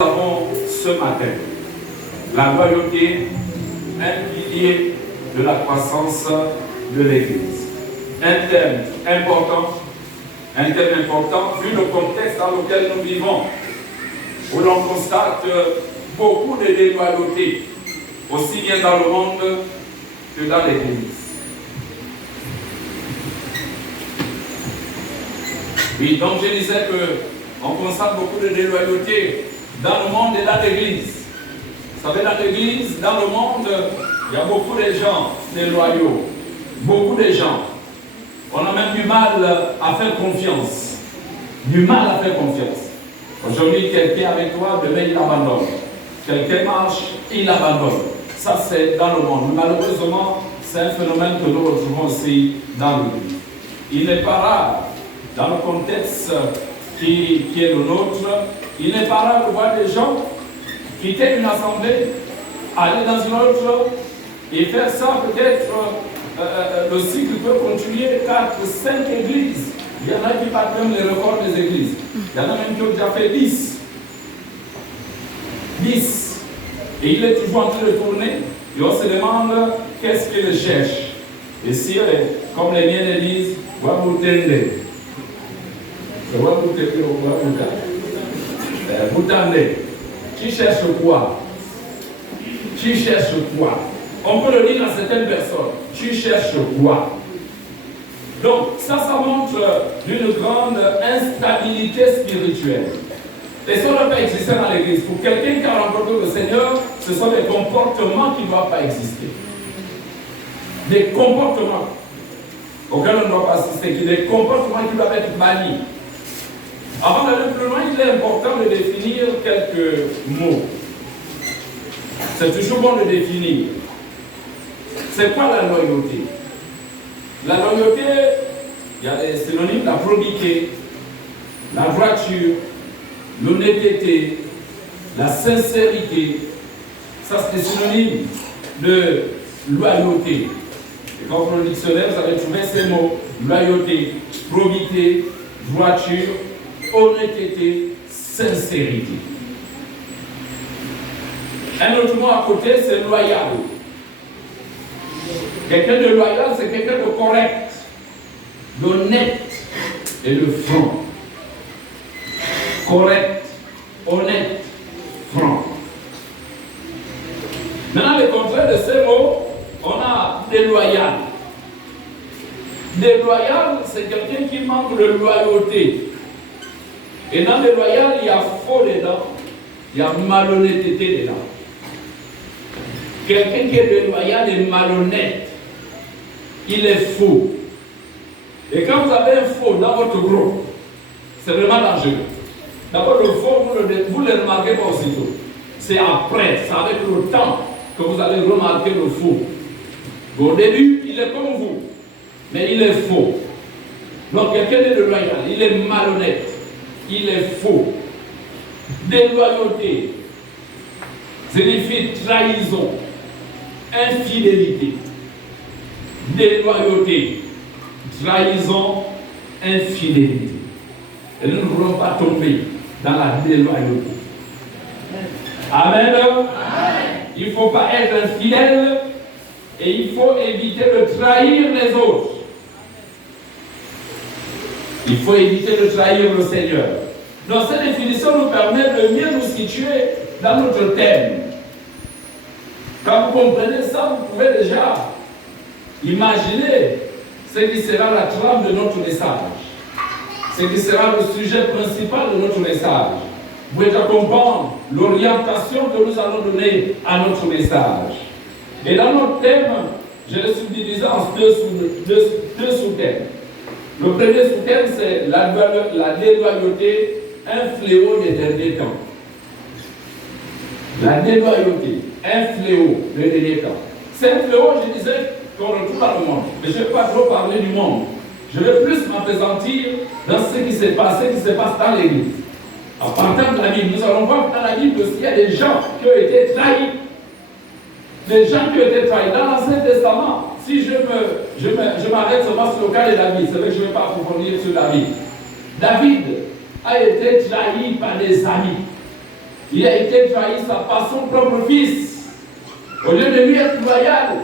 Nous avons ce matin la loyauté, un pilier de la croissance de l'Église. Un thème important vu le contexte dans lequel nous vivons, où l'on constate beaucoup de déloyauté, aussi bien dans le monde que dans l'Église. Oui, donc je disais qu'on constate beaucoup de déloyauté dans le monde et dans l'Église. Vous savez, dans l'Église, dans le monde, il y a beaucoup de gens déloyaux. Beaucoup de gens. On a même du mal à faire confiance. Aujourd'hui, quelqu'un est avec toi, demain il abandonne. Quelqu'un marche, il abandonne. Ça, c'est dans le monde. Malheureusement, c'est un phénomène que nous retrouvons aussi dans l'Église. Il n'est pas rare, dans le contexte qui est le nôtre, il n'est pas rare de voir des gens quitter une assemblée, aller dans une autre et faire ça peut-être, le cycle peut continuer 4, 5 églises. Il y en a qui battent même les records des églises. Il y en a même qui ont déjà fait 10. 10. Et il est toujours en train de tourner et on se demande qu'est-ce qu'il cherche. Et si, comme les miens le disent, qui cherche quoi? Qui cherche quoi? On peut le dire à certaines personnes. Tu cherches quoi? Donc, ça montre d'une grande instabilité spirituelle. Et ça ne doit pas exister dans l'Église. Pour quelqu'un qui a rencontré le Seigneur, ce sont des comportements qui ne doivent pas exister. Des comportements auxquels on ne doit pas assister, des comportements qui doivent être bannis. Avant d'aller plus loin, il est important de définir quelques mots. C'est toujours bon de définir. C'est quoi la loyauté? La loyauté, il y a des synonymes, la probité, la droiture, l'honnêteté, la sincérité. Ça, c'est des synonymes de loyauté. Et quand vous prenez le dictionnaire, vous allez trouver ces mots: loyauté, probité, droiture, honnêteté, sincérité. Un autre mot à côté, c'est loyal. Quelqu'un de loyal, c'est quelqu'un de correct, d'honnête et de franc. Correct, honnête, franc. Maintenant, le contraire de ces mots, on a déloyal. Déloyal, c'est quelqu'un qui manque de loyauté. Et dans le loyal, il y a faux dedans, il y a malhonnêteté dedans. Quelqu'un qui est déloyal est malhonnête. Il est faux. Et quand vous avez un faux dans votre groupe, c'est vraiment dangereux. D'abord, le faux, vous ne le remarquez pas aussitôt. C'est après, c'est avec le temps que vous allez remarquer le faux. Au début, il est comme vous, mais il est faux. Donc, quelqu'un de déloyal, il est malhonnête. Il est faux. Déloyauté signifie trahison, infidélité. Déloyauté, trahison, infidélité. Et nous ne voulons pas tomber dans la déloyauté. Amen. Il ne faut pas être infidèle et il faut éviter de trahir les autres. Il faut éviter de trahir le Seigneur. Donc cette définition nous permet de mieux nous situer dans notre thème. Quand vous comprenez ça, vous pouvez déjà imaginer ce qui sera la trame de notre message. Ce qui sera le sujet principal de notre message. Vous pouvez déjà comprendre l'orientation que nous allons donner à notre message. Et dans notre thème, je l'ai subdivisé en deux sous-thèmes. Le premier sous-thème, c'est la déloyauté, un fléau des derniers temps. La déloyauté, un fléau des derniers temps. C'est un fléau, je disais, qu'on retrouve dans le monde. Mais je ne vais pas trop parler du monde. Je vais plus m'appesantir dans ce qui se passe dans l'Église. En partant de la Bible, nous allons voir dans la Bible qu'il y a des gens qui ont été trahis. Des gens qui ont été trahis. Dans l'Ancien Testament, si je m'arrête seulement sur le cas de David, c'est vrai que je ne vais pas approfondir sur David. David a été trahi par des amis. Il a été trahi par son propre fils. Au lieu de lui être loyal,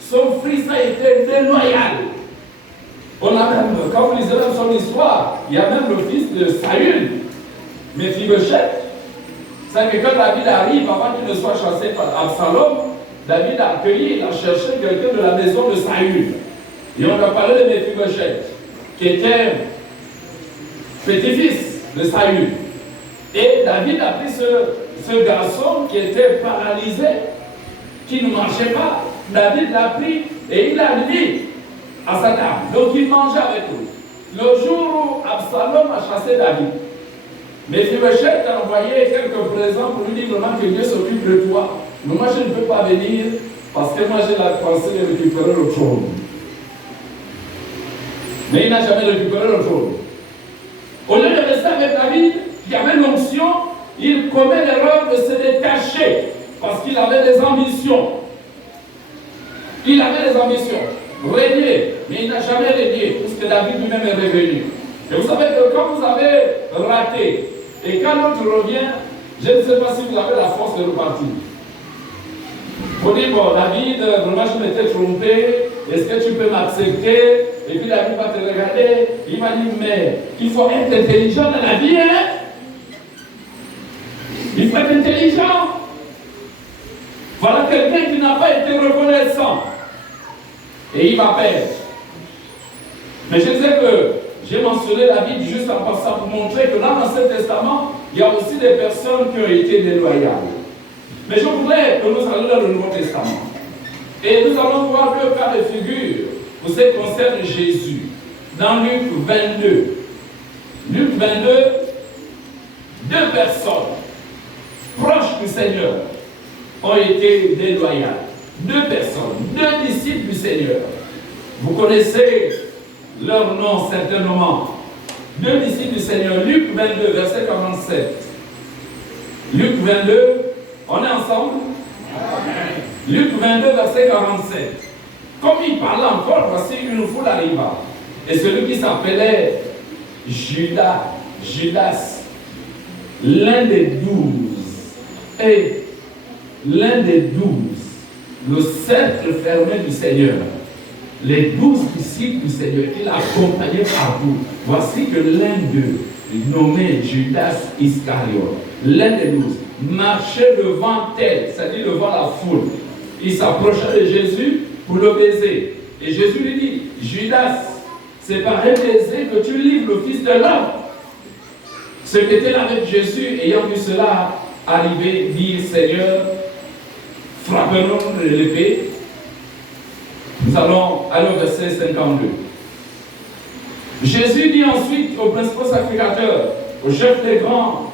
son fils a été déloyal. On a même, quand vous lisez même son histoire, il y a même le fils de Saül, Mephibosheth. C'est que quand David arrive, avant qu'il ne soit chassé par Absalom, David a accueilli, il a cherché quelqu'un de la maison de Saül. Et on a parlé de Mephibosheth, qui était petit-fils de Saül. Et David a pris ce garçon qui était paralysé, qui ne marchait pas. David l'a pris et il l'a mis à sa table. Donc il mangeait avec lui. Le jour où Absalom a chassé David, Mephibosheth a envoyé quelques présents pour lui dire vraiment que Dieu s'occupe de toi. Mais moi je ne peux pas venir parce que moi j'ai la pensée de récupérer le trône. Mais il n'a jamais récupéré le trône. Au lieu de rester avec David, qui avait l'onction, il commet l'erreur de se détacher parce qu'il avait des ambitions. Il avait des ambitions. Régner, mais il n'a jamais régné, puisque David lui-même est revenu. Et vous savez que quand vous avez raté, et quand l'autre revient, je ne sais pas si vous avez la force de repartir. Vous dites, bon, David, vraiment je m'étais trompé, est-ce que tu peux m'accepter? Et puis David va te regarder, il va dire, mais il faut être intelligent dans la vie, hein? Il faut être intelligent. Voilà quelqu'un qui n'a pas été reconnaissant. Et il va perdre. Mais je sais que j'ai mentionné David juste en passant pour montrer que dans l'Ancien Testament, il y a aussi des personnes qui ont été déloyales. Mais je voudrais que nous allions dans le Nouveau Testament. Et nous allons voir deux cas de figure pour ce qui concerne Jésus. Dans Luc 22. Luc 22, deux personnes proches du Seigneur ont été déloyales. Deux personnes, deux disciples du Seigneur. Vous connaissez leur nom certainement. Deux disciples du Seigneur. Luc 22, verset 47. Luc 22, on est ensemble? Luc 22, verset 47. Comme il parlait encore, voici une foule arriva. Et celui qui s'appelait Judas, l'un des 12, et l'un des 12, le cercle fermé du Seigneur, les 12 disciples du Seigneur, il accompagnait partout. Voici que l'un d'eux, nommé Judas Iscariote, l'un des 12, marchait devant elle, c'est-à-dire devant la foule. Il s'approcha de Jésus pour le baiser. Et Jésus lui dit, Judas, c'est par un baiser que tu livres le Fils de l'homme. Ceux qui étaient là avec Jésus, ayant vu cela arriver, dit, Seigneur, frappons de l'épée. Nous allons aller au verset 52. Jésus dit ensuite au principal sacrificateur, au chef des grands,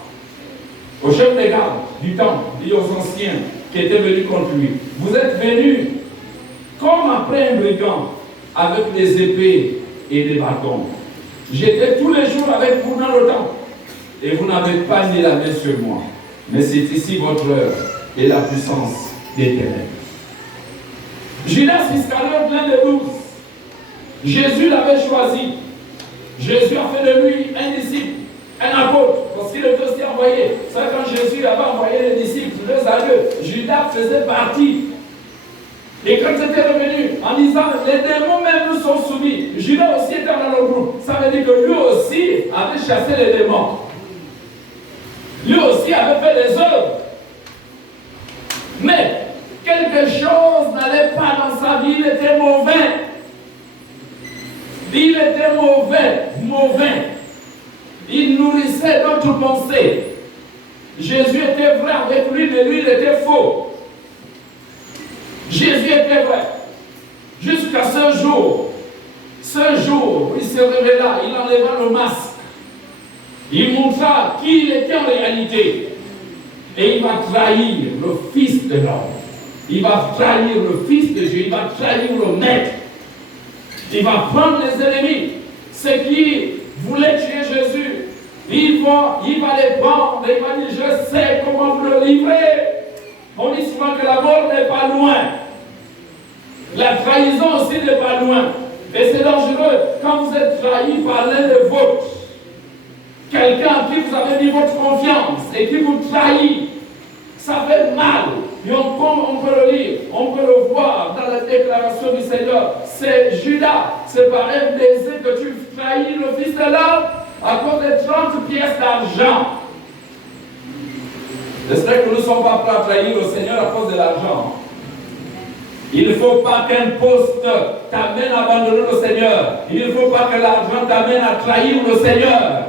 au chef des gardes du temple, dit aux anciens qui étaient venus contre lui, vous êtes venus comme après un brigand avec des épées et des bâtons. J'étais tous les jours avec vous dans le temple et vous n'avez pas mis la main sur moi. Mais c'est ici votre heure et la puissance des ténèbres. Judas Iscariote, l'un des 12, Jésus l'avait choisi. Jésus a fait de lui un disciple, un apôtre, parce qu'il était aussi envoyé. C'est quand Jésus avait envoyé les disciples, deux à deux, Judas faisait partie. Et quand il était revenu en disant, les démons même nous sont soumis, Judas aussi était dans le groupe. Ça veut dire que lui aussi avait chassé les démons. Lui aussi avait fait des œuvres. Mais quelque chose n'allait pas dans sa vie, il était mauvais. Il était mauvais. Il nourrissait d'autres pensées. Jésus était vrai avec lui, mais lui, il était faux. Jésus était vrai. Jusqu'à ce jour où il se révéla, il enleva le masque. Il montra qui il était en réalité. Et il va trahir le Fils de l'homme. Il va trahir le Fils de Dieu. Il va trahir le Maître. Il va prendre les ennemis. Ceux qui voulaient tuer Jésus, il va les prendre. Et il va dire, je sais comment vous le livrer. On dit souvent que la mort n'est pas loin. La trahison aussi n'est pas loin. Et c'est dangereux quand vous êtes trahi par l'un de vôtres. Quelqu'un en qui vous avez mis votre confiance et qui vous trahit. Et comme on peut le lire, on peut le voir dans la déclaration du Seigneur. C'est Judas, c'est par un baiser que tu trahis le Fils de l'homme à cause de 30 pièces d'argent. J'espère que nous ne sommes pas prêts à trahir le Seigneur à cause de l'argent. Il ne faut pas qu'un poste t'amène à abandonner le Seigneur. Il ne faut pas que l'argent t'amène à trahir le Seigneur.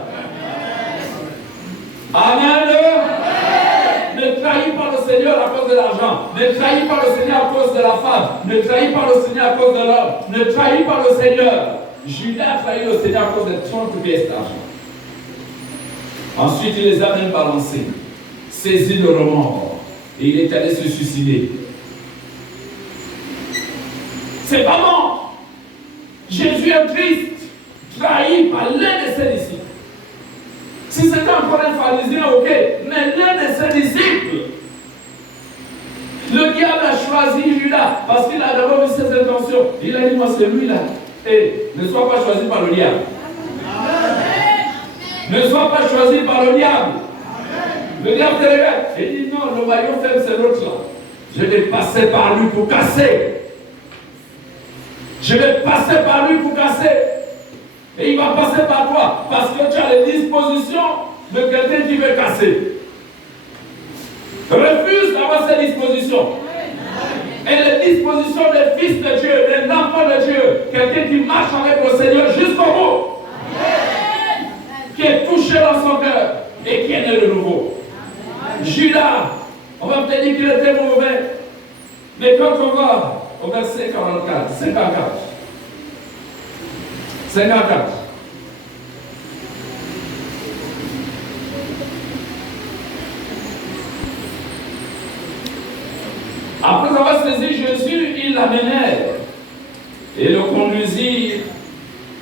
Amen. Ne trahis pas le Seigneur à cause de l'argent. Ne trahis pas le Seigneur à cause de la femme. Ne trahis pas le Seigneur à cause de l'homme. Ne trahis pas le Seigneur. Judas a trahi le Seigneur à cause de 30 pièces d'argent. Ensuite, il les a même balancés. Saisi de remords. Et il est allé se suicider. C'est pas bon. Jésus est triste, trahi par l'un de ses disciples. Si c'était encore un pharisien, ok, mais l'un de ses disciples, le diable a choisi Judas parce qu'il a d'abord vu ses intentions. Il a dit, moi c'est lui là. Et ne sois pas choisi par le diable. Ne sois pas choisi par le diable. Le diable te regarde et dit, non, le maillot faible c'est l'autre là. Je vais passer par lui pour casser. Je vais passer par lui pour casser. Et il va passer par toi parce que tu as les dispositions de quelqu'un qui veut casser. Refuse d'avoir ces dispositions. Et les dispositions des fils de Dieu, des enfants de Dieu, quelqu'un qui marche avec le Seigneur jusqu'au bout, qui est touché dans son cœur et qui est né de nouveau. Judas, on va peut-être dire qu'il était mauvais, mais quand on va au verset 44, 54. 54. Après avoir saisi Jésus, ils l'amenèrent et le conduisirent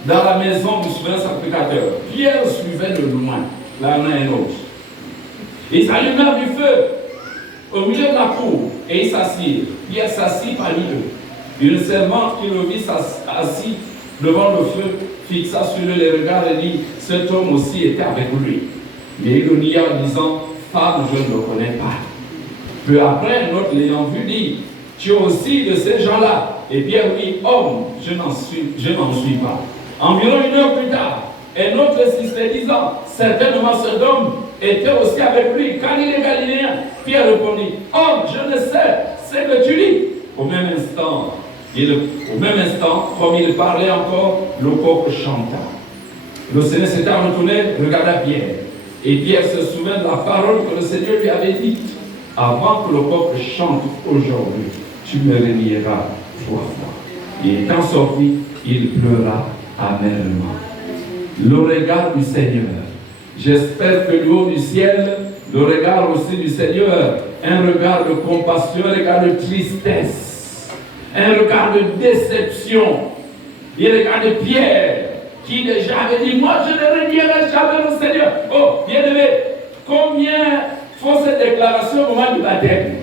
dans la maison du souverain sacrificateur. Pierre suivait de loin, l'un et l'autre. Ils allumèrent du feu au milieu de la cour et ils s'assirent. Pierre s'assit parmi eux. Une servante qui le vit assis devant le feu fixa sur eux les regards et dit, cet homme aussi était avec lui. Mais il le nia en disant, femme, je ne le connais pas. Peu après, un autre l'ayant vu dit, tu es aussi de ces gens-là. Et Pierre dit, homme, je n'en suis pas. Environ 1 heure plus tard, un autre insistait disant, certainement cet homme était aussi avec lui, car il est galiléen. Pierre répondit, homme, je ne sais ce que tu dis. Au même instant, comme il parlait encore, le coq chanta. Le Seigneur s'était retourné, regarda Pierre. Et Pierre se souvint de la parole que le Seigneur lui avait dite. Avant que le coq chante aujourd'hui, tu me renieras 3 fois. Et étant sorti, il pleura amèrement. Le regard du Seigneur. J'espère que du haut du ciel, le regard aussi du Seigneur, un regard de compassion, un regard de tristesse, un regard de déception. Il regarde Pierre, qui déjà avait dit, moi je ne renierai jamais le Seigneur. Oh, bien aimé, combien faut cette déclaration au moment du baptême?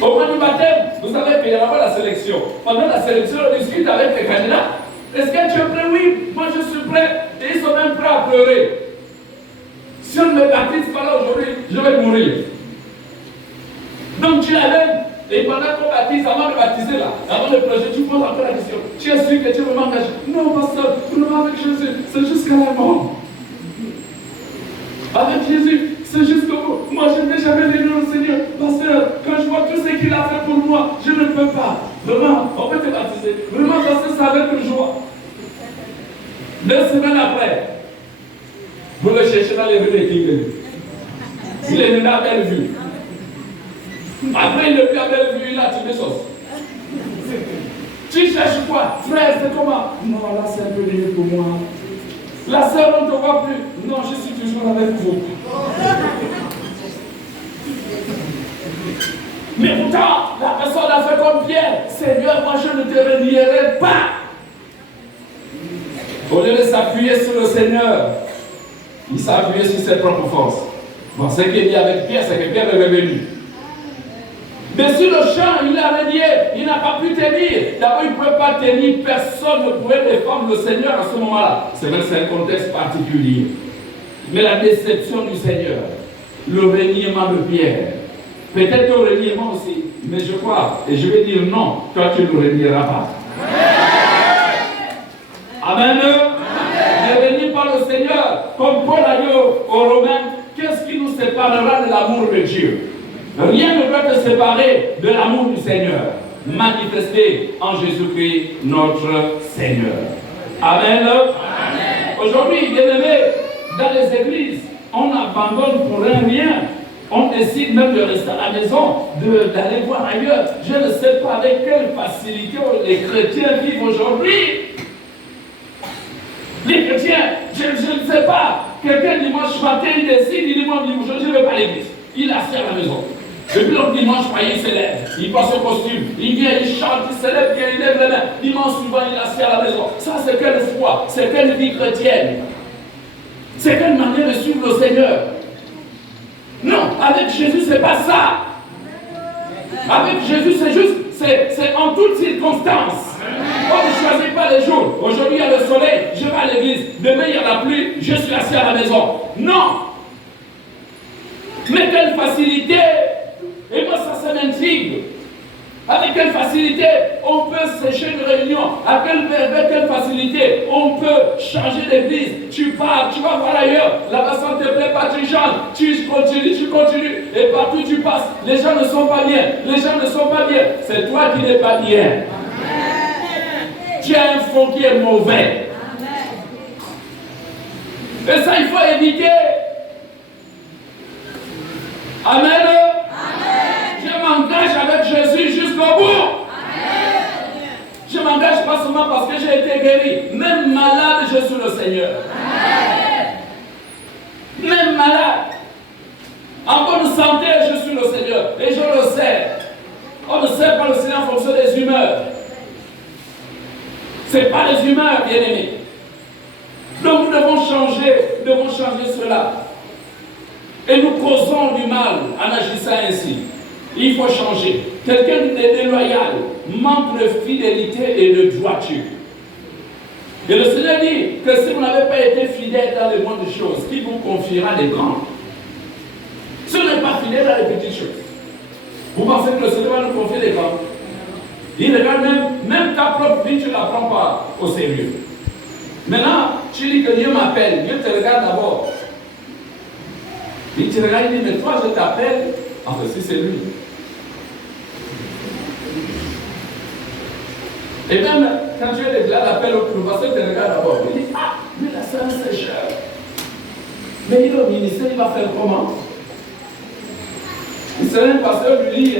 Au moment du baptême, vous savez qu'il y a d'abord la sélection. Pendant la sélection, on discute avec les candidats. Est-ce que tu es prêt? Oui, moi je suis prêt. Et ils sont même prêts à pleurer. Si on ne me baptise pas là aujourd'hui, je vais mourir. Donc tu l'amènes. Et pendant qu'on baptise, avant de baptiser là, avant de plonger, tu poses encore la question. Tu es sûr que tu veux m'engager? Non, pasteur, vraiment avec Jésus, c'est jusqu'à la mort. Avec Jésus, c'est jusqu'au bout. Moi, je n'ai jamais aimé le Seigneur. Pasteur, quand je vois tout ce qu'il a fait pour moi, je ne peux pas. Vraiment, on peut te baptiser. Vraiment, parce que ça avec joie. 2 semaines après, vous le cherchez dans les rues des Kingdom. Il est venu à Bellevue. Après, il est plus à Bellevue, il a tué des choses. Tu cherches quoi? Frère, c'est comment? Non, là, c'est un peu limite pour moi. La sœur, on ne te voit plus. Non, je suis toujours avec vous. Mais pourtant, la personne a fait comme Pierre. Seigneur, moi je ne te renierai pas. Au lieu de s'appuyer sur le Seigneur, il s'est appuyé sur ses propres forces. Bon, ce qui est dit avec Pierre, c'est que Pierre est revenu. Mais sur le champ, il a renié, il n'a pas pu tenir. D'abord, il ne pouvait pas tenir, personne ne pouvait défendre le Seigneur à ce moment-là. C'est vrai que c'est un contexte particulier. Mais la déception du Seigneur, le reniement de Pierre, Peut-être tu le nies moi aussi, mais je crois, et je vais dire non, toi tu ne le renieras pas. Amen. Ne renie pas le Seigneur, comme Paul a dit aux Romains, qu'est-ce qui nous séparera de l'amour de Dieu? Rien ne peut te séparer de l'amour du Seigneur, manifesté en Jésus-Christ, notre Seigneur. Amen. Aujourd'hui, bien-aimés, dans les églises, on abandonne pour rien. On décide même de rester à la maison, d'aller voir ailleurs. Je ne sais pas avec quelle facilité les chrétiens vivent aujourd'hui. Les chrétiens, je ne sais pas. Quelqu'un dimanche matin, il décide, il dit, moi, je ne vais pas à l'église. Il est assis à la maison. Et puis le dimanche, il se lève, il passe au costume, il vient, il chante, il se lève, il lève les mains. Dimanche suivant, il est assis à la maison. Ça, c'est quelle foi, c'est quelle vie chrétienne. C'est quelle manière de suivre le Seigneur. Non, avec Jésus, c'est pas ça. Avec Jésus, c'est juste, c'est en toutes circonstances. On ne choisit pas les jours. Aujourd'hui, il y a le soleil, je vais à l'église. Demain, il y a la pluie, je suis assis à la maison. Non. Mais quelle facilité. Et moi, ça m'intrigue. Avec quelle facilité on peut sécher une réunion? Avec quelle facilité on peut changer d'église? Tu pars, tu vas voir ailleurs. Là-bas, ça ne te plaît pas, tu chantes. Tu continues. Et partout tu passes, les gens ne sont pas bien. Les gens ne sont pas bien. C'est toi qui n'es pas bien. Tu as un fond qui est mauvais. Et ça, il faut éviter. Amen. Je m'engage avec Jésus jusqu'au bout. Amen. Je m'engage pas seulement parce que j'ai été guéri. Même malade, je suis le Seigneur. Amen. Même malade. En bonne santé, je suis le Seigneur. Et je le sais. On ne sait pas le Seigneur en fonction des humeurs. Ce n'est pas les humeurs, bien-aimés. Donc nous devons changer cela. Et nous causons du mal en agissant ainsi. Il faut changer. Quelqu'un de déloyal manque de fidélité et de droiture. Et le Seigneur dit que si vous n'avez pas été fidèle dans les moindres choses, qui vous confiera les grandes? Si vous n'êtes pas fidèle dans les petites choses, vous pensez que le Seigneur va nous confier les grandes? Il regarde même ta propre vie, tu ne la prends pas au sérieux. Maintenant, tu dis que Dieu m'appelle, Dieu te regarde d'abord. Il te regarde, il dit, mais toi je t'appelle, enfin si c'est lui. Et même quand tu es déclaré l'appel au pasteur, tu te regardes d'abord. Il dit, ah, mais là c'est un sécheur. Mais il est au ministère, il va faire comment? Il serait un pasteur du lit.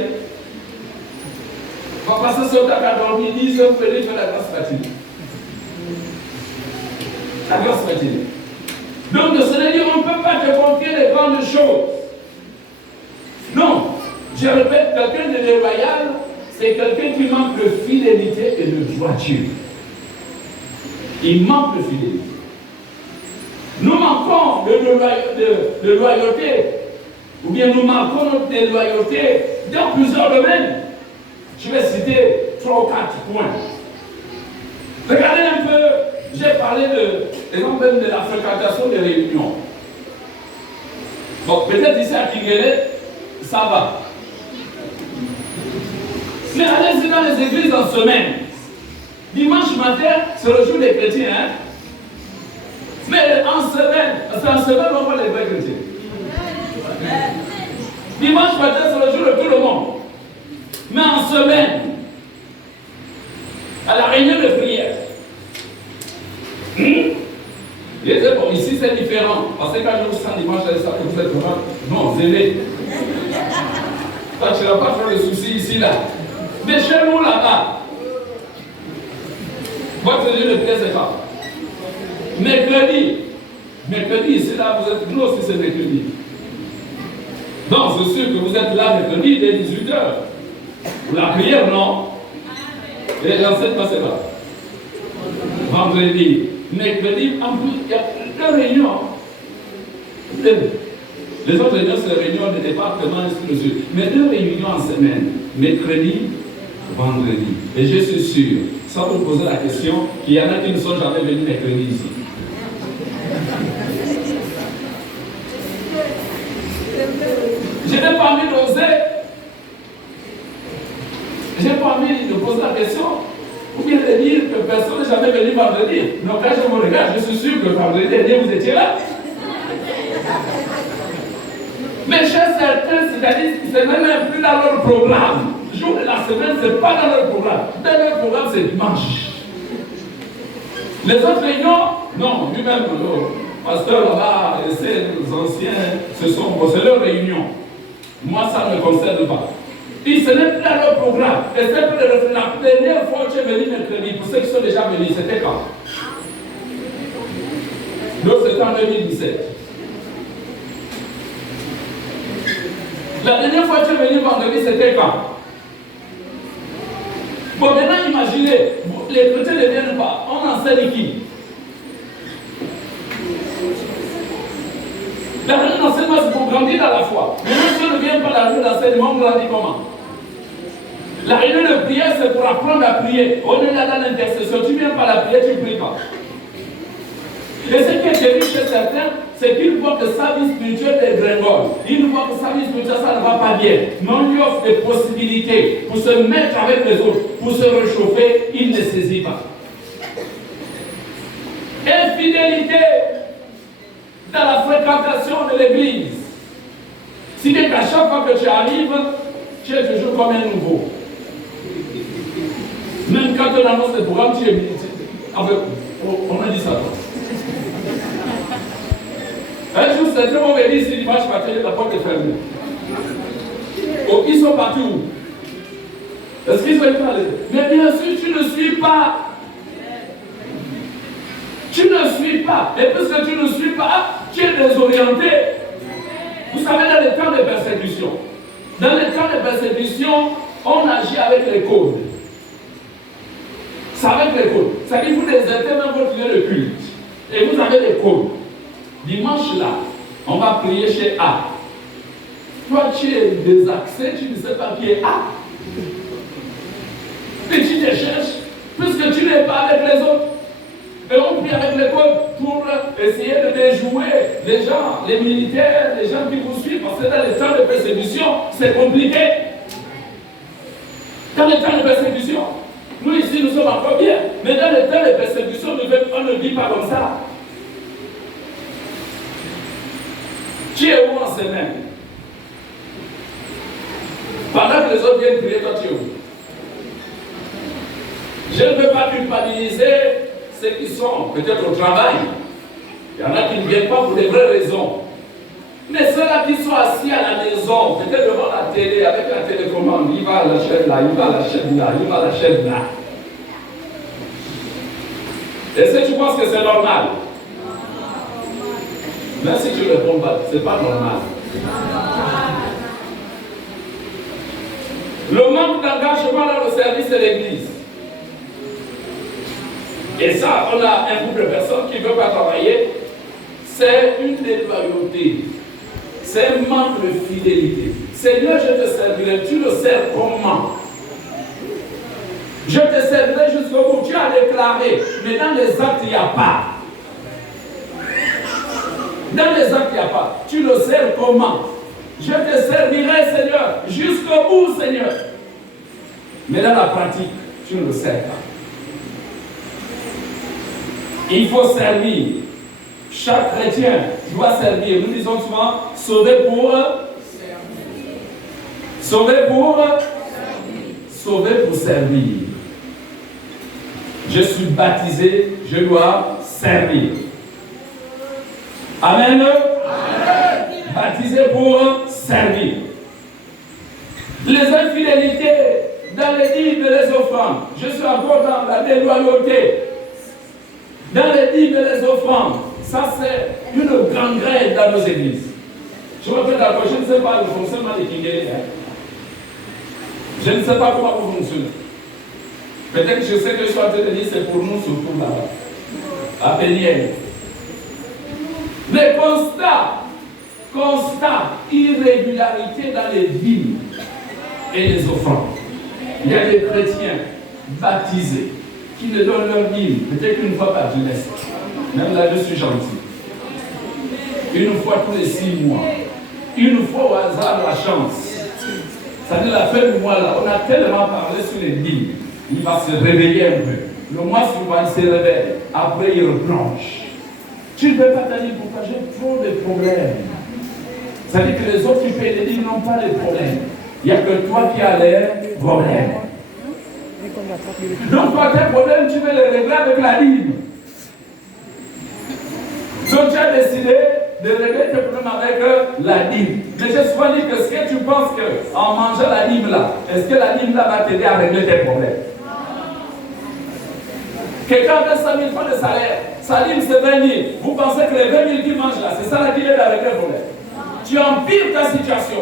Il va passer son temps à dormir, 10 heures, il fait la grâce matinée. La grâce matinée. Donc le Seigneur dit, on ne peut pas te confier les grandes choses. Non, je répète, quelqu'un de déloyal, c'est quelqu'un qui manque de fidélité et de droiture. Il manque de fidélité. Nous manquons de loyauté, ou bien nous manquons de déloyauté dans plusieurs domaines. Je vais citer 3 ou 4 points. Regardez un peu, j'ai parlé exemple même de la fréquentation des réunions. Bon, peut-être ici à Kinguele, ça va. Mais allez-y dans les églises en semaine. Dimanche matin, c'est le jour des chrétiens. Hein? Mais en semaine, c'est en semaine qu'on voit les vrais chrétiens. Dimanche matin, c'est le jour de tout le monde. Mais en semaine, à la réunion de prière. Bon, ici c'est différent. Parce que quand je vous sens dimanche, je sais que vous êtes vraiment. Non, zélé. Toi, tu n'as pas trop de soucis ici, là. Mais chez nous, là-bas, votre lieu de prière, c'est pas. Mercredi, ici, là, vous êtes. Nous aussi, c'est mercredi. Donc, c'est sûr que vous êtes là mercredi dès 18h. La prière, non. Et l'enseignement, c'est pas. Vendredi, mercredi, en plus, il y a 2 réunions. Les autres réunions, c'est les réunions de département, mais 2 réunions en semaine. Mercredi, vendredi. Et je suis sûr, sans vous poser la question, qu'il y en a qui ne sont jamais venus mercredi ici. Je n'ai pas envie d'oser Je n'ai pas envie de poser la question, ou bien de dire que personne n'est jamais venu vendredi. Donc quand je vous regarde, je suis sûr que vendredi dernier, vous étiez là. Mais chez certains, c'est-à-dire que ce n'est même plus dans leur programme. Le jour de la semaine, ce n'est pas dans leur programme. Dans leur programme, c'est dimanche. Les autres réunions, non, lui-même, le pasteur là-bas, ces anciens, c'est leur réunion. Moi, ça ne me concerne pas. Et ce n'est plus dans leur programme. Et c'est la dernière fois que tu es venu mercredi, pour ceux qui sont déjà venus, c'était quand? Donc c'était en 2017. La dernière fois que tu es venu vendredi, c'était quand? Bon, maintenant imaginez, les chrétiens ne viennent pas. On enseigne qui? La réunion d'enseignement, c'est pour grandir dans la foi. Maintenant, si on ne vient pas à la réunion d'enseignement, on grandit comment? La réunion de prière, c'est pour apprendre à prier. On est là dans l'intercession. Tu ne viens pas à la prière, tu ne pries pas. Et ce qui est terrible chez certains, c'est qu'ils voient que sa vie spirituelle dégringole. Ils voient que sa vie spirituelle, ça ne va pas bien. Mais on lui offre des possibilités pour se mettre avec les autres, pour se réchauffer, il ne saisit pas. Infidélité dans la fréquentation de l'église. Si bien qu'à chaque fois que tu arrives, tu es toujours comme un nouveau. Même quand on annonce le programme, tu es avec. On m'a dit ça. Un jour, certains vont venir ici dimanche matin, la porte est fermée. Oh, ils sont partis où? Est-ce qu'ils sont allés? Mais bien sûr, tu ne suis pas. Tu ne suis pas. Et puisque tu ne suis pas, tu es désorienté. Vous savez, dans les temps de persécution, on agit avec les codes. C'est avec les codes. Ça dit, vous désertez même votre lieu de culte. Et vous avez les codes. Dimanche là, on va prier chez A. Toi, tu es désaxé, tu ne sais pas qui est A. Et tu te cherches, puisque tu n'es pas avec les autres. Et on prie avec les codes pour essayer de déjouer les gens, les militaires, les gens qui vous suivent, parce que dans les temps de persécution, c'est compliqué. Dans les temps de persécution, nous ici, nous sommes encore bien, mais dans les temps de persécution, on ne vit pas comme ça. Tu es où en semaine? Pendant que les autres viennent prier, toi tu es où? Je ne veux pas culpabiliser ceux qui sont peut-être au travail. Il y en a qui ne viennent pas pour des vraies raisons. Mais ceux-là qui sont assis à la maison, peut-être devant la télé, avec la télécommande, il va à la chaîne là, il va à la chaîne là, il va à la chaîne là. Est-ce que tu penses que c'est normal? Même si tu ne réponds pas, ce n'est pas normal. Le manque d'engagement dans le service de l'Église. Et ça, on a un groupe de personnes qui ne veulent pas travailler. C'est une déloyauté. C'est un manque de fidélité. Seigneur, je te servirai. Tu le sers comment? Je te servirai jusqu'au bout. Tu as déclaré. Mais dans les actes, il n'y a pas. Dans les actes, il n'y a pas. Tu le sers comment? Je te servirai, Seigneur, jusqu'au bout, Seigneur. Mais dans la pratique, tu ne le sers pas. Il faut servir. Chaque chrétien doit servir. Nous disons souvent, sauver pour servir. Je suis baptisé, je dois servir. Amen. Amen. Baptisé pour servir. Les infidélités dans les dîmes et les offrandes. Je suis encore dans la déloyauté. Dans les dîmes et les offrandes. Ça, c'est une gangrène dans nos églises. Je me fais d'accord, je ne sais pas le fonctionnement des Kingé. Je ne sais pas comment vous fonctionnez. Peut-être que je sais que je suis en train de dire c'est pour nous surtout là-bas. À Péniel. Mais constat, irrégularité dans les dîmes et les offrandes. Il y a des chrétiens baptisés qui ne donnent leur dîme peut-être qu'une fois par trimestre. Même là, je suis gentil. Une fois tous les 6 mois. Une fois au hasard la chance. Ça dit la fin du mois là, on a tellement parlé sur les dîmes. Il va se réveiller un peu. Le mois suivant, il se réveille. Après, il replonge. Tu ne peux pas te dire pourquoi j'ai trop de problèmes. Ça dit que les autres qui payent les dîmes n'ont pas de problèmes. Il n'y a que toi qui as les problèmes. Donc, toi, tes problèmes, tu veux les régler avec la dîme. Donc, tu as décidé de régler tes problèmes avec la dîme. Mais j'ai souvent dit que ce que tu penses qu'en mangeant la dîme là, est-ce que la dîme là va t'aider à régler tes problèmes? Quelqu'un a 100 000 francs de salaire, sa dîme c'est 20 000. Vous pensez que les 20 000 qu'il mange là, c'est ça la dîme qui aide à régler le problème? Tu empires ta situation.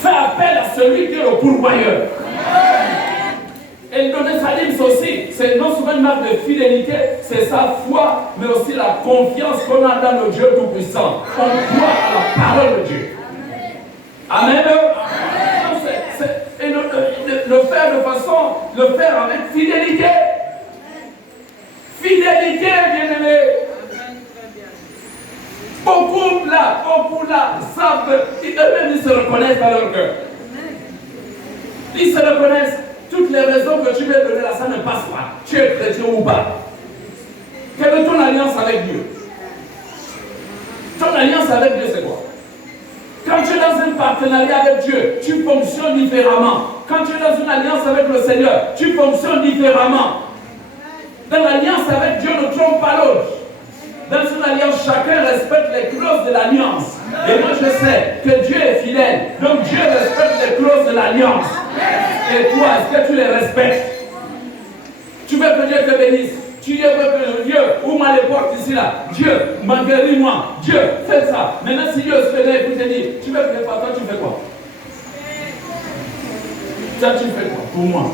Fais appel à celui qui est le pourvoyeur. Et donner sa dîme aussi, c'est non seulement une marque de fidélité, c'est sa foi, mais aussi la confiance qu'on a dans le Dieu Tout-Puissant. On croit à la parole de Dieu. Amen. Et le faire de façon, le faire avec fidélité. Fidélité, bien-aimé. Beaucoup là, savent, eux-mêmes ils se reconnaissent dans leur cœur. Ils se reconnaissent. Toutes les raisons que tu veux donner là, ça ne passe pas. Tu es chrétien ou pas. Quelle est ton alliance avec Dieu? Ton alliance avec Dieu, c'est quoi? Quand tu es dans un partenariat avec Dieu, tu fonctionnes différemment. Quand tu es dans une alliance avec le Seigneur, tu fonctionnes différemment. Dans l'alliance avec Dieu, ne trompe pas l'autre. Dans une alliance, chacun respecte les clauses de l'alliance. Et moi, je sais que Dieu est fidèle. Donc, Dieu respecte les clauses de l'alliance. Et toi, est-ce que tu les respectes? Tu veux que Dieu te bénisse. Tu veux que Dieu ouvre les portes ici là. Dieu, guéris-moi. Dieu, fais ça. Maintenant, si Dieu se fait pour te dire, tu veux que toi, tu fais quoi? Toi, tu fais quoi pour moi?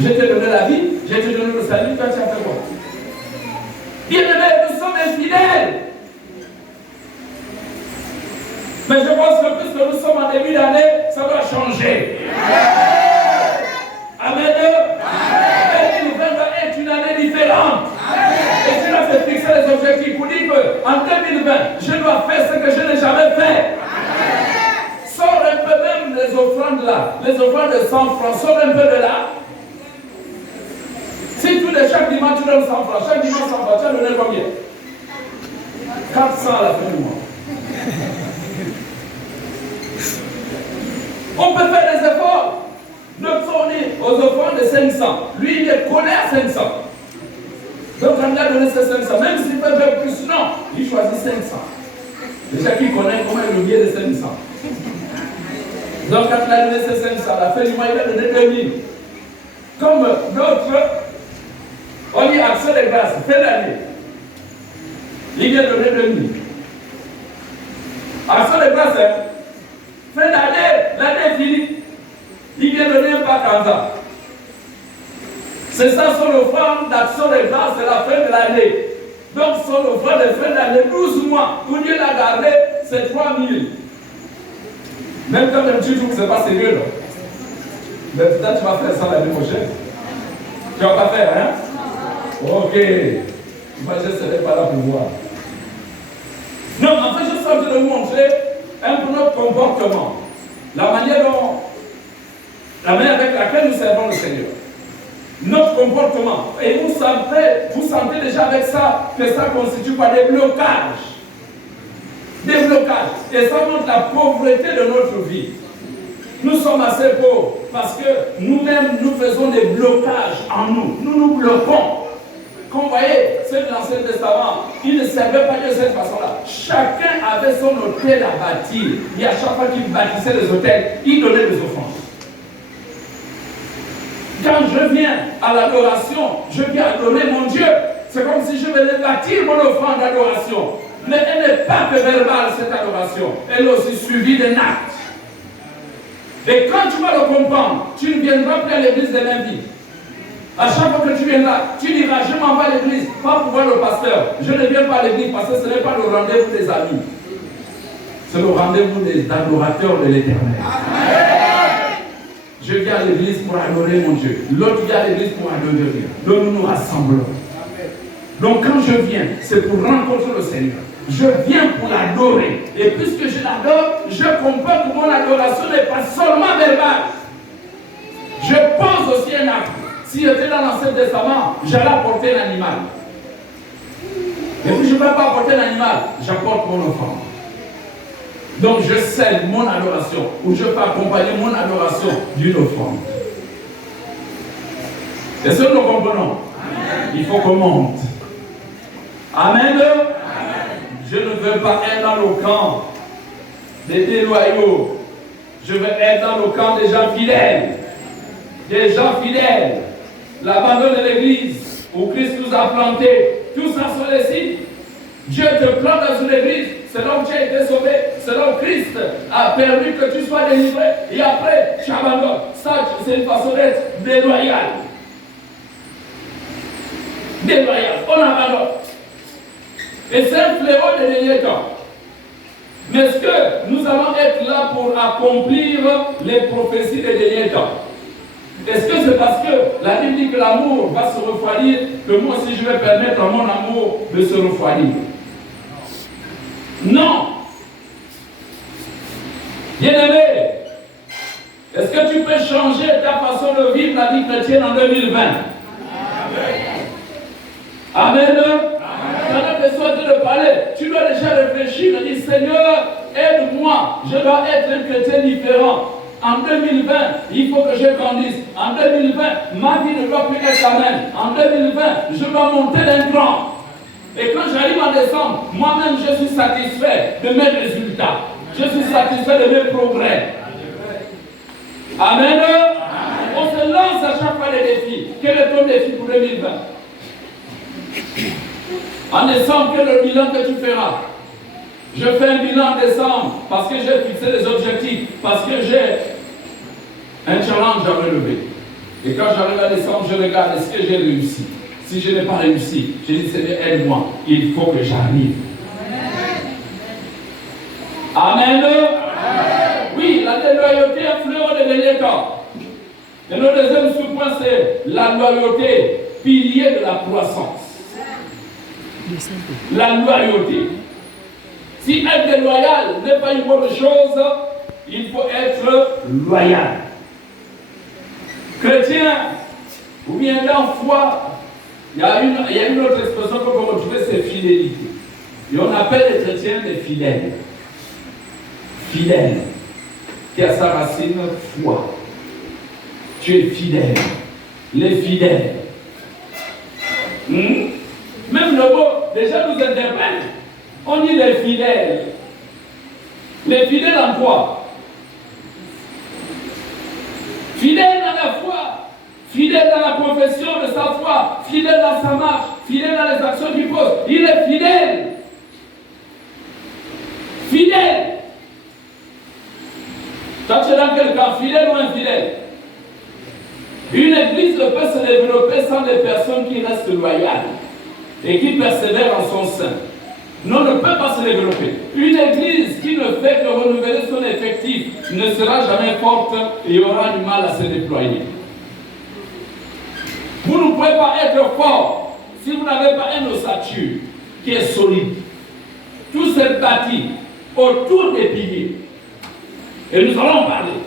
Je t'ai donné la vie, je t'ai donné le salut, toi, tu as fait quoi? Bien-aimés, nous sommes infidèles. Mais je pense que puisque nous sommes en début d'année, ça doit changer. Amen. 2020 est une année différente. Et tu dois te fixer les objectifs pour dire qu'en 2020, je dois faire ce que je n'ai jamais fait. Sors un peu même les offrandes là, les offrandes de 100 francs, sors un peu de là. Si chaque dimanche tu donnes 100 francs, chaque dimanche 100 francs, tu as donné combien? 400 à la fin du mois. On peut faire des efforts. Notre tournée aux offrandes de 500. Lui, il est collé à 500. Donc, quand il a donné ses 500, même s'il peut faire plus, non, il choisit 500. Déjà qui connaît comment il oublie les 500. Donc, quand il a donné ses 500, à la fin du mois, il a donné 2000. Comme d'autres, on dit action de grâce, fin d'année. Il vient donner 2000. Action de grâce, hein? Fin d'année, l'année est finie. Il vient donner un pack en temps. C'est ça son offrande d'action de grâce, c'est la fin de l'année. Donc son offrande de fin d'année, 12 mois, où Dieu l'a gardé, c'est 3000. Même quand tu trouves que ce n'est pas sérieux, non? Mais peut-être tu vas faire ça l'année prochaine. Tu ne vas pas faire, hein? Ok. Moi, je ne serai pas là pour voir. Non, en fait, je suis en train de vous montrer un peu notre comportement. La manière avec laquelle nous servons le Seigneur. Notre comportement. Et vous sentez déjà avec ça que ça constitue quoi? Des blocages. Des blocages. Et ça montre la pauvreté de notre vie. Nous sommes assez pauvres parce que nous-mêmes, nous faisons des blocages en nous. Nous nous bloquons. Comme vous voyez, ceux de l'Ancien Testament, ils ne servaient pas de cette façon-là. Chacun avait son hôtel à bâtir. Et à chaque fois qu'il bâtissait les hôtels, il donnait des offrandes. Quand je viens à l'adoration, je viens adorer mon Dieu. C'est comme si je venais bâtir mon offrande d'adoration. Mais elle n'est pas que verbale, cette adoration. Elle est aussi suivie d'un acte. Et quand tu vas le comprendre, tu ne viendras plus à l'église de l'invite. À chaque fois que tu viendras, tu diras, je m'en vais à l'église, pas pour voir le pasteur. Je ne viens pas à l'église parce que ce n'est pas le rendez-vous des amis. C'est le rendez-vous des adorateurs de l'Éternel. Je viens à l'église pour adorer mon Dieu. L'autre vient à l'église pour adorer Dieu. Donc nous nous rassemblons. Donc quand je viens, c'est pour rencontrer le Seigneur. Je viens pour l'adorer. Et puisque je l'adore, je comprends que mon adoration n'est pas seulement verbale. Je pose aussi un acte. Si j'étais dans l'Ancien Testament, j'allais apporter un animal. Et puis je ne vais pas apporter un animal, j'apporte mon offrande. Donc je scelle mon adoration, ou je peux accompagner mon adoration d'une offrande. Est-ce que nous comprenons? Amen. Il faut qu'on monte. Amen. Amen. Je ne veux pas être dans le camp des déloyaux. Je veux être dans le camp des gens fidèles. Des gens fidèles. L'abandon de l'église où Christ nous a plantés. Tout ça sur les sites. Dieu te plante dans une église. C'est là où tu as été sauvé. C'est là où Christ a permis que tu sois délivré. Et après, tu abandonnes. Ça, c'est une façon d'être déloyal. Déloyal. On abandonne. Et c'est un fléau des derniers temps. Mais est-ce que nous allons être là pour accomplir les prophéties des derniers temps? Est-ce que c'est parce que la Bible dit que l'amour va se refroidir que moi aussi je vais permettre à mon amour de se refroidir? Non. Bien-aimé, est-ce que tu peux changer ta façon de vivre la vie chrétienne en 2020? Amen. Amen. Quand la personne de parler, tu dois déjà réfléchir et dire Seigneur, aide-moi, je dois être un chrétien différent. En 2020, il faut que je grandisse. En 2020, ma vie ne doit plus être la même. En 2020, je dois monter d'un cran. Et quand j'arrive en décembre, moi-même je suis satisfait de mes résultats. Je suis satisfait de mes progrès. Amen. On se lance à chaque fois des défis. Quel est ton défi pour 2020? En décembre, quel est le bilan que tu feras? Je fais un bilan en décembre parce que j'ai fixé des objectifs, parce que j'ai un challenge à relever. Et quand j'arrive à décembre, je regarde, est-ce que j'ai réussi? Si je n'ai pas réussi, je dis Seigneur, aide-moi, il faut que j'arrive. Amen. Amen. Oui, la déloyauté est un fléau des derniers temps. Et le deuxième sous-point, c'est la loyauté, pilier de la croissance. La loyauté. Si être déloyal n'est pas une bonne chose, il faut être loyal. Chrétien, ou bien dans foi, il y a une autre expression qu'on peut retrouver, c'est fidélité. Et on appelle les chrétiens des fidèles. Fidèle, qui a sa racine foi. Tu es fidèle. Les fidèles. Même le mot, déjà nous interpelle. On dit les fidèles. Les fidèles en quoi? Fidèle dans la foi, fidèle dans la confession de sa foi, fidèle dans sa marche, fidèle dans les actions qu'il pose. Il est fidèle. Fidèle. Toi, tu es dans quel cas? Fidèle ou infidèle? Une église ne peut se développer sans des personnes qui restent loyales et qui persévèrent en son sein. Non, ne peut pas se développer. Une église qui ne fait que renouveler son effectif ne sera jamais forte et aura du mal à se déployer. Vous ne pouvez pas être fort si vous n'avez pas une ossature qui est solide. Tout s'est bâti autour des piliers. Et nous allons parler.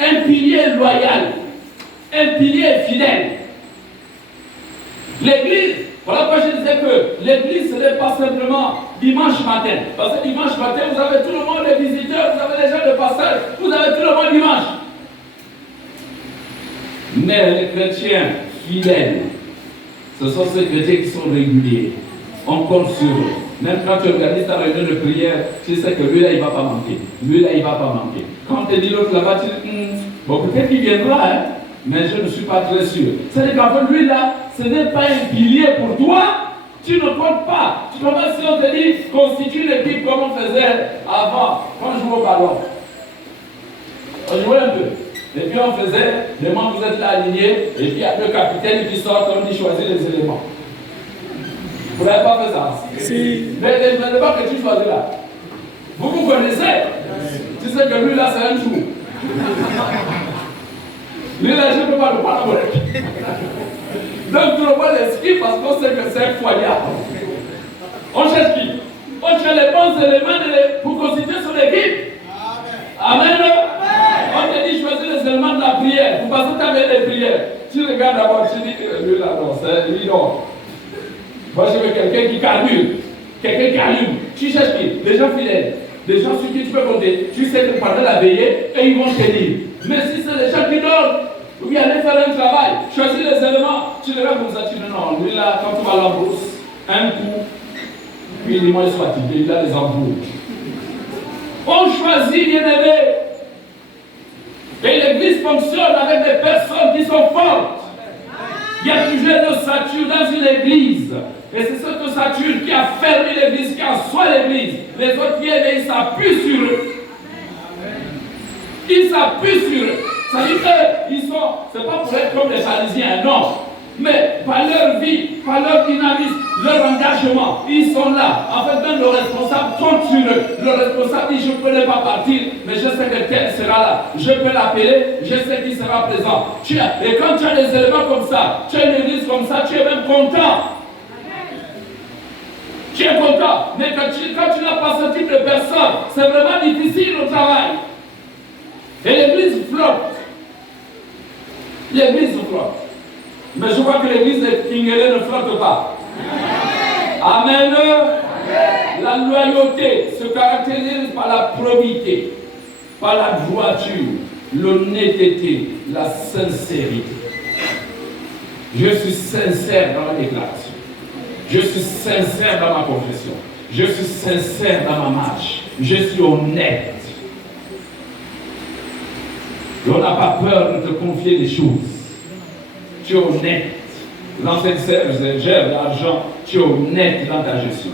Un pilier loyal, un pilier fidèle. L'église, voilà pourquoi je disais que l'église, ce n'est pas simplement dimanche matin. Parce que dimanche matin, vous avez tout le monde, les visiteurs, vous avez les gens de passage, vous avez tout le monde dimanche. Mais les chrétiens fidèles, ce sont ces chrétiens qui sont réguliers. On compte sur eux. Même quand tu organises ta réunion de prière, tu sais que lui là, il ne va pas manquer. Lui là, il ne va pas manquer. Quand tu dis l'autre là-bas, tu dis, bon, peut-être qu'il viendra, hein, mais je ne suis pas très sûr. C'est-à-dire qu'en fait, lui là, ce n'est pas un pilier pour toi, tu ne comptes pas. Tu ne comprends pas si on te dit, constitue une équipe comme on faisait avant, quand on jouait au ballon. On jouait un peu. Et puis on faisait, les membres vous êtes là alignés, et puis il y a deux capitaines qui sortent, on dit choisir les éléments. Vous n'avez pas fait ça? Si. Mais je ne veux pas que tu choisis là. Vous vous connaissez? Tu sais que lui là, c'est un jour. Lui là, je ne peux pas le prendre. Donc tu le vois l'esprit parce qu'on sait que c'est un foyer. On cherche qui? quand tu as les bons éléments pour constituer son équipe. Amen. On te dit choisis les éléments de la prière. Pour passer ta vie de prière. Tu regardes d'abord, tu dis, lui là, non, c'est lui non. Moi, je veux quelqu'un qui carbure, quelqu'un qui allume. Tu cherches qui? Des gens fidèles, des gens sur qui tu peux compter. Tu sais que pendant la veillée, et ils vont t'aider. Mais si c'est des gens qui dorment, ou bien aller faire un travail, choisis les éléments, tu verras comme ça, tu dis non, lui là, quand tu vas à la brousse, un coup, puis il dit, moi, il soit fatigué, il a des embrouilles. On choisit, bien aimé. Et l'église fonctionne avec des personnes qui sont fortes. Il y a toujours une ossature dans une église. Et c'est cette ossature qui a fermé l'église, qui assoit l'église. Les autres viennent et ils s'appuient sur eux. Ils s'appuient sur eux. Ça veut dire qu'ils sont, c'est pas pour être comme les pharisiens, non. Mais par leur vie, par leur dynamisme, leur engagement, ils sont là. En fait, même le responsable compte sur eux. Le responsable dit, je ne peux pas partir, mais je sais que tel sera là. Je peux l'appeler, je sais qu'il sera présent. Et quand tu as des éléments comme ça, tu as une église comme ça, tu es même content. Tu es content. Mais quand tu n'as pas ce type de personne, c'est vraiment difficile au travail. Et l'église flotte. L'église flotte. Mais je vois que l'église de Kingelé ne flotte pas. Amen. La loyauté se caractérise par la probité, par la droiture, l'honnêteté, la sincérité. Je suis sincère dans ma déclaration. Je suis sincère dans ma confession. Je suis sincère dans ma marche. Je suis honnête. Et on n'a pas peur de te confier des choses. Tu es honnête. L'ancienne gère l'argent, tu es honnête dans ta gestion.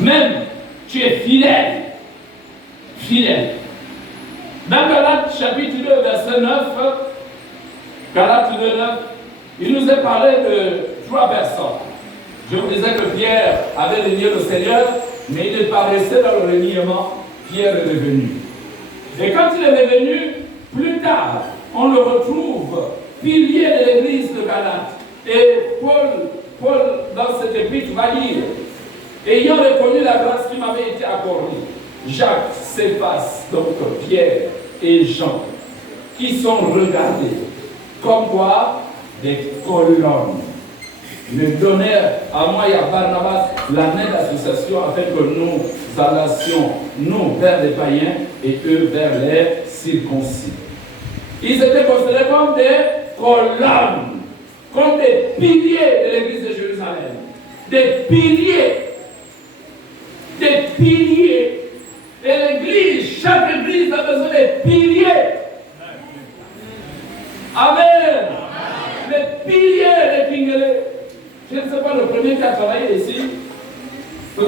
Même, tu es fidèle. Fidèle. Dans Galates chapitre 2, verset 9, Galates 2, 9, il nous est parlé de 3 personnes. Je vous disais que Pierre avait renié le Seigneur, mais il est pas resté dans le reniement. Pierre est revenu. Et quand il est revenu, plus tard, on le retrouve pilier de l'église de Galates. Et Paul, dans cette épître, va dire, ayant reconnu la grâce qui m'avait été accordée, Jacques, Céphas, donc Pierre et Jean, qui sont regardés comme quoi des colonnes, me donnèrent à moi et à Barnabas la main d'association afin que nous allassions, nous vers les païens et eux vers les circoncis. Ils étaient considérés comme des colonnes, comme des piliers de l'église de Jérusalem. Des piliers. Des piliers. Et l'église, chaque église a besoin des piliers. Amen. Les piliers de Kingelé. Je ne sais pas, le premier qui a travaillé ici,